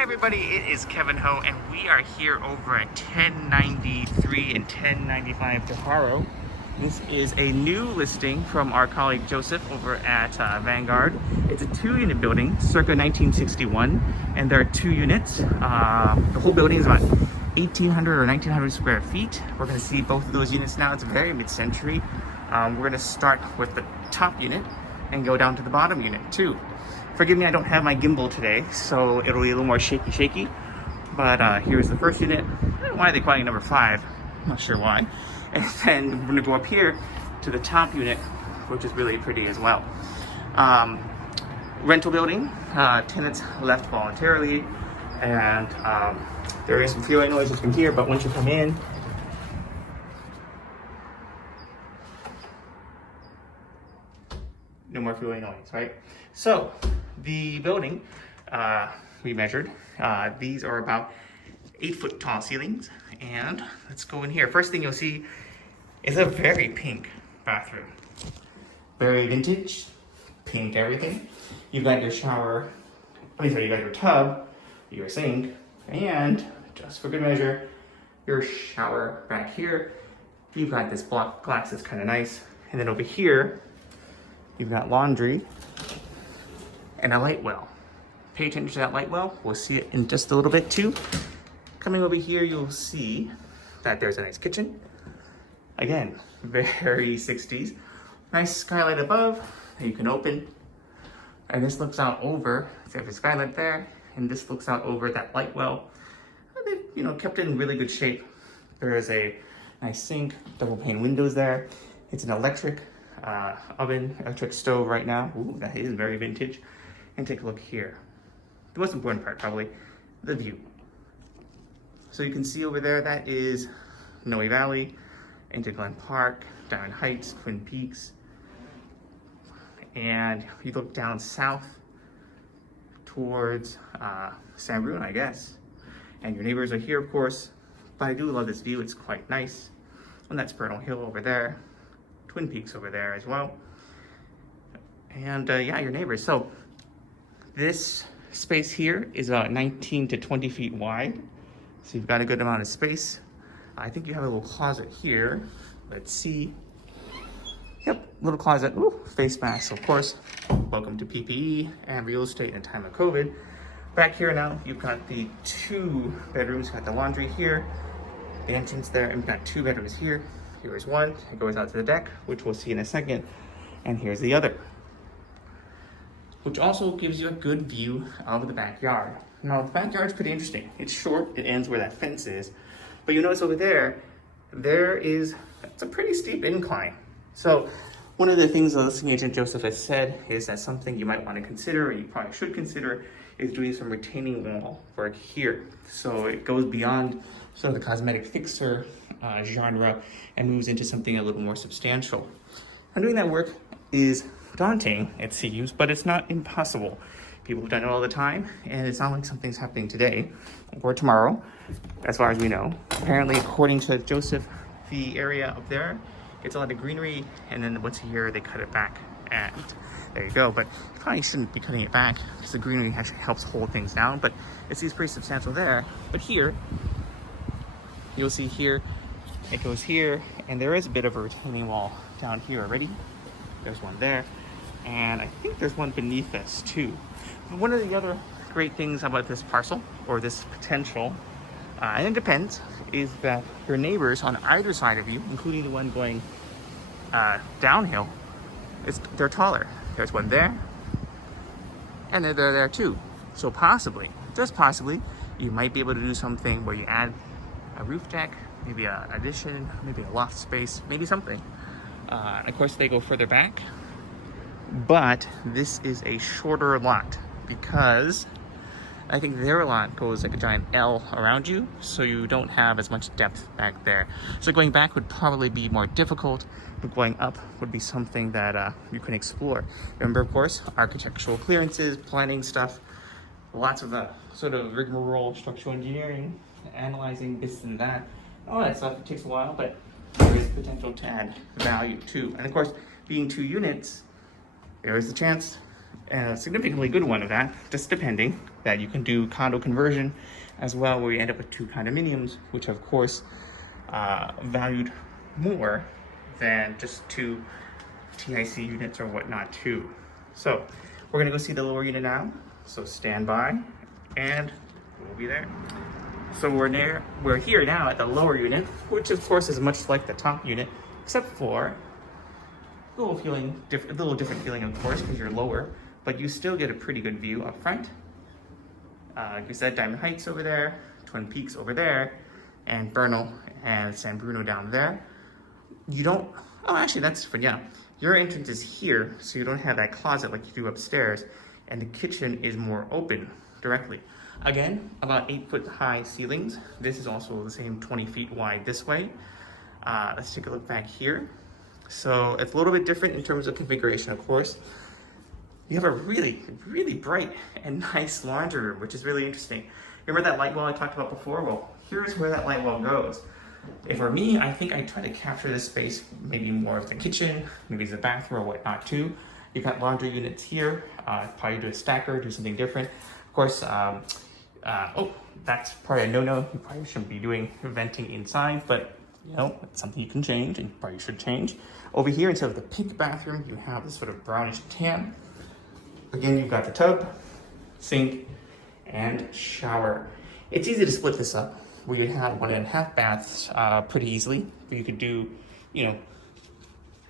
Hi everybody, it is K.Ho and we are here over at 1093 and 1095 Haro. This is a new listing from our colleague Joseph over at Vanguard. It's a 2-unit building, circa 1961, and there are 2 units. The whole building is about 1,800 or 1,900 square feet. We're going to see both of those units now. It's very mid-century. We're going to start with the top unit and go down to the bottom unit too. Forgive me, I don't have my gimbal today, so it'll be a little more shaky. But here's the first unit. Why are they calling it number 5? I'm not sure why. And then we're gonna go up here to the top unit, which is really pretty as well. Rental building, tenants left voluntarily, and there is some freeway noises from here, but once you come in, no more freeway noise, right? So the building we measured, these are about 8-foot tall ceilings, and let's go in here. First thing you'll see is a very pink bathroom. Very vintage, pink everything. You've got your shower, you got your tub, your sink, and just for good measure, your shower back here. You've got this block glass that's kind of nice, and then over here, you've got laundry and a light well. Pay attention to that light well. We'll see it in just a little bit too. Coming over here, you'll see that there's a nice kitchen. Again, very 60s. Nice skylight above that you can open. And this looks out over, so you have a skylight there, and this looks out over that light well. They, kept it in really good shape. There is a nice sink, double pane windows there. It's an electric oven, electric stove right now. Ooh, that is very vintage. And take a look here. The most important part, probably, the view. So you can see over there, that is Noe Valley, into Glen Park, Diamond Heights, Twin Peaks. And you look down south towards San Bruno, I guess. And your neighbors are here, of course. But I do love this view, it's quite nice. And that's Potrero Hill over there. Twin Peaks over there as well. And yeah, your neighbors. So this space here is 19 to 20 feet wide. So you've got a good amount of space. I think you have a little closet here. Let's see. Yep, little closet. Ooh, face masks, of course. Welcome to PPE and real estate in a time of COVID. Back here now, you've got the 2 bedrooms. You've got the laundry here, the entrance there, and you've got 2 bedrooms here. Here's one, it goes out to the deck, which we'll see in a second. And here's the other, which also gives you a good view of the backyard. Now, the backyard's pretty interesting. It's short, it ends where that fence is. But you notice over there, it's a pretty steep incline. So one of the things the listing agent Joseph has said is that something you might want to consider, or you probably should consider, is doing some retaining wall work here. So it goes beyond sort of the cosmetic fixer genre and moves into something a little more substantial. And doing that work is daunting, it seems, but it's not impossible. People have done it all the time, and it's not like something's happening today or tomorrow, as far as we know. Apparently, according to Joseph, the area up there, it's a lot of greenery, and then once a year they cut it back, and there you go. But you probably shouldn't be cutting it back because the greenery actually helps hold things down, but it seems pretty substantial there. But here, you'll see here, it goes here, and there is a bit of a retaining wall down here already. There's one there, and I think there's one beneath this too. But one of the other great things about this parcel, or this potential, and it depends, is that your neighbors on either side of you, including the one going downhill, they're taller. There's one there, and they're there too. So possibly, just possibly, you might be able to do something where you add a roof deck, maybe an addition, maybe a loft space, maybe something. Of course, they go further back, but this is a shorter lot because I think their lot goes like a giant L around you, so you don't have as much depth back there. So going back would probably be more difficult, but going up would be something that you can explore. Remember, of course, architectural clearances, planning stuff, lots of sort of rigmarole, structural engineering, analyzing this and that. All that stuff, it takes a while, but there is potential to add value too. And of course, being 2 units, there is a chance and a significantly good one of that, just depending, that you can do condo conversion as well, where you end up with 2 condominiums, which of course valued more than just 2 TIC units or whatnot too. So we're gonna go see the lower unit now, so stand by and we'll be there. So we're here now at the lower unit, which of course is much like the top unit, except for a little different feeling, of course, because you're lower, but you still get a pretty good view up front. You said Diamond Heights over there, Twin Peaks over there, and Bernal and San Bruno down there. You don't, oh, actually that's different, yeah. Your entrance is here, so you don't have that closet like you do upstairs, and the kitchen is more open directly. Again, about 8-foot high ceilings. This is also the same 20 feet wide this way. Let's take a look back here. So it's a little bit different in terms of configuration, of course. You have a really, really bright and nice laundry room, which is really interesting. Remember that light well I talked about before? Well, here's where that light well goes. If for me, I think I try to capture this space, maybe more of the kitchen, maybe the bathroom or whatnot too. You've got laundry units here, probably do a stacker, do something different. Of course, oh, that's probably a no-no. You probably shouldn't be doing venting inside, but you know, it's something you can change and you probably should change. Over here, instead of the pink bathroom, you have this sort of brownish tan. Again, you've got the tub, sink, and shower. It's easy to split this up, where you have 1.5 baths pretty easily. But you could do, you know,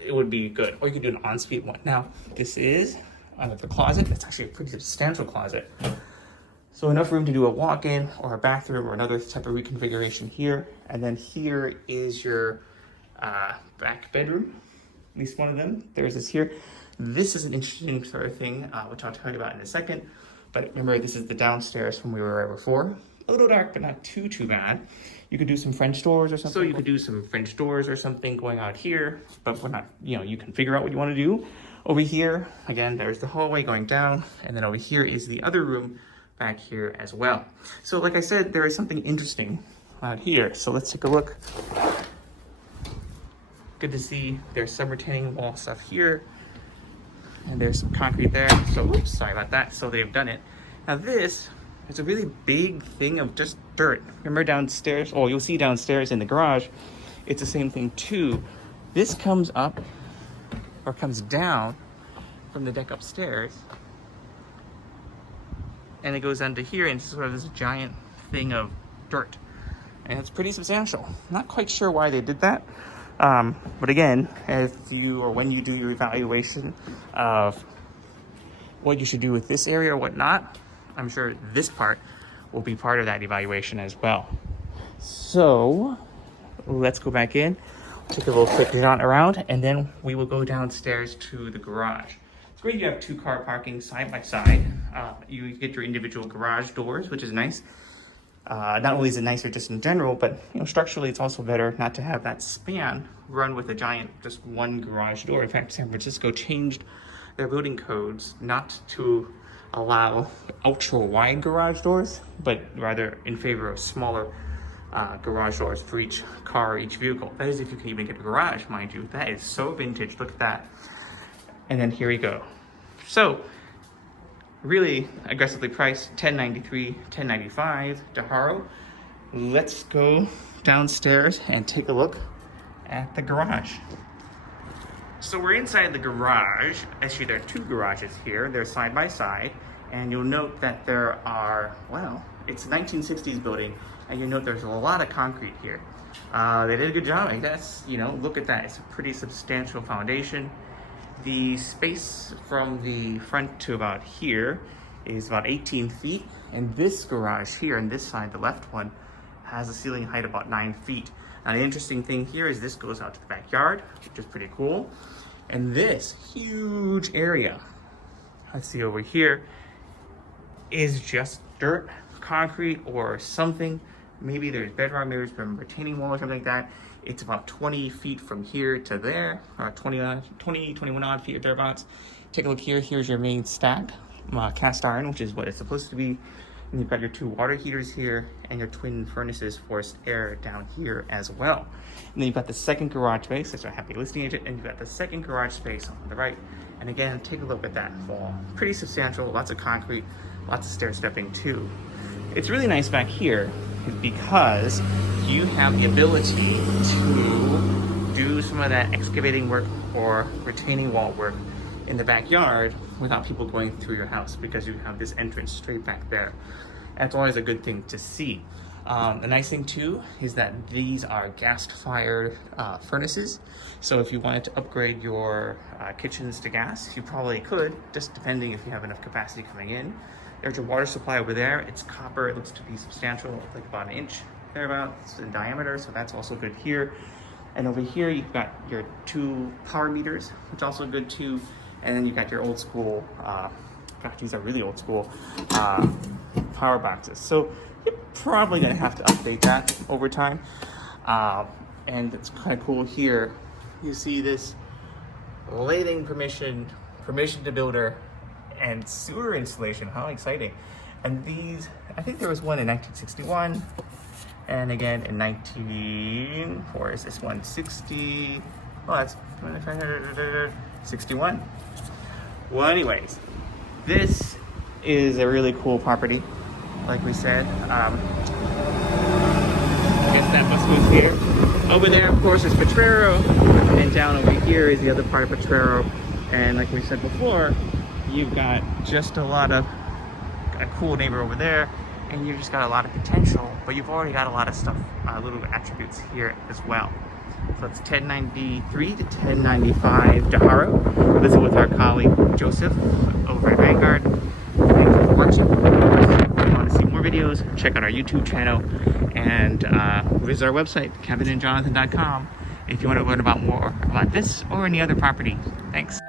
it would be good. Or you could do an ensuite one. Now, this is the closet. It's actually a pretty substantial closet. So enough room to do a walk-in or a bathroom or another type of reconfiguration here. And then here is your back bedroom, at least one of them. There's this here. This is an interesting sort of thing, which I'll tell you about in a second. But remember, this is the downstairs from where we were before. A little dark, but not too bad. You could do some French doors or something. So you could do some French doors or something going out here, but we're not, you know, you can figure out what you want to do. Over here, again, there's the hallway going down, and then over here is the other room back here as well. So like I said, there is something interesting out here. So let's take a look. Good to see there's some retaining wall stuff here, and there's some concrete there. So oops, sorry about that. So they've done it. Now this is a really big thing of just dirt. Remember downstairs, oh, you'll see downstairs in the garage, it's the same thing too. This comes up or comes down from the deck upstairs, and it goes under here, and it's sort of this giant thing of dirt, and it's pretty substantial. Not quite sure why they did that, but again, if you or when you do your evaluation of what you should do with this area or whatnot, I'm sure this part will be part of that evaluation as well. So let's go back in, take a little quick jaunt around, and then we will go downstairs to the garage. It's great you have 2 car parking side by side. You get your individual garage doors, which is nice. Not only is it nicer just in general, but you know, structurally it's also better not to have that span run with a giant, just one garage door. In fact, San Francisco changed their building codes not to allow ultra wide garage doors, but rather in favor of smaller garage doors for each car, each vehicle. That is if you can even get a garage, mind you. That is so vintage, look at that. And then here we go. So really aggressively priced, $1093, $1095 to Haro. Let's go downstairs and take a look at the garage. So we're inside the garage. Actually, there are 2 garages here. They're side by side. And you'll note that there are, well, it's a 1960s building. And you'll note there's a lot of concrete here. They did a good job, I guess. You know, look at that. It's a pretty substantial foundation. The space from the front to about here is about 18 feet. And this garage here on this side, the left one, has a ceiling height of about 9 feet. Now the interesting thing here is this goes out to the backyard, which is pretty cool. And this huge area, let's see over here, is just dirt, concrete, or something. Maybe there's bedrock, maybe there's some retaining wall or something like that. It's about 20 feet from here to there, or 21 odd feet or thereabouts. Take a look here. Here's your main stack, cast iron, which is what it's supposed to be. And you've got your 2 water heaters here and your twin furnaces, forced air down here as well. And then you've got the second garage space, that's our happy listing agent, and you've got the second garage space on the right. And again, take a look at that wall. Pretty substantial, lots of concrete, lots of stair stepping too. It's really nice back here because you have the ability to do some of that excavating work or retaining wall work in the backyard without people going through your house, because you have this entrance straight back there. That's always a good thing to see. The nice thing too is that these are gas-fired furnaces. So if you wanted to upgrade your kitchens to gas, you probably could, just depending if you have enough capacity coming in. There's your water supply over there. It's copper. It looks to be substantial, like about 1 inch thereabouts in diameter. So that's also good here. And over here, you've got your 2 power meters, which are also good too. And then you got your old school, gosh, these are really old school power boxes. So you're probably gonna have to update that over time. And it's kind of cool here. You see this lighting permission to builder, and sewer installation. How exciting. And these, I think there was one in 1961, and again in 19, is this one 60? Oh, that's 61. Well, anyways, this is a really cool property, like we said. I guess that bus goes here. Over there, of course, is Potrero, and down over here is the other part of Potrero. And like we said before, you've got just a cool neighbor over there, and you've just got a lot of potential, but you've already got a lot of stuff, little attributes here as well. So it's 1093 to 1095 to Haro. Visit with our colleague Joseph over at Vanguard. Thank you for watching. If you want to see more videos, check out our YouTube channel, and visit our website, kevinandjonathan.com, if you want to learn about more about this or any other property. Thanks.